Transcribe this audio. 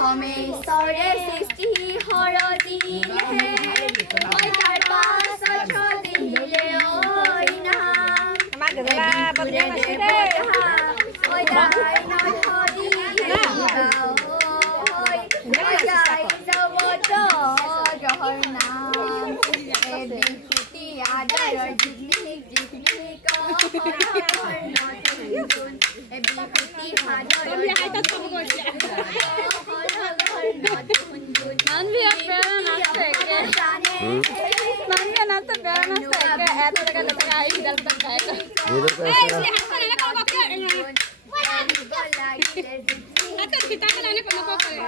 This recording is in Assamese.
সমেশ্বৰে সৃষ্টি হৰদিলে ঐ তাৰ পাছত দিলে ঐ নাম বিহুৰে দেৱতা ঐ দাই নধৰিলে ঐ গাই যাবত জহৰ নাম বিহুতি আদৰৰ জিকমিক জিকমিক বিহুতি আদৰৰ Man भी अब प्यारा नाचता है क्या? Man भी नाचता प्यारा नाचता है क्या? ऐसा लगा जैसे आई इधर तक खाएगा। इसलिए हाथ से लेकर वो क्या? हाथ से खिता के लाने पर नको करे।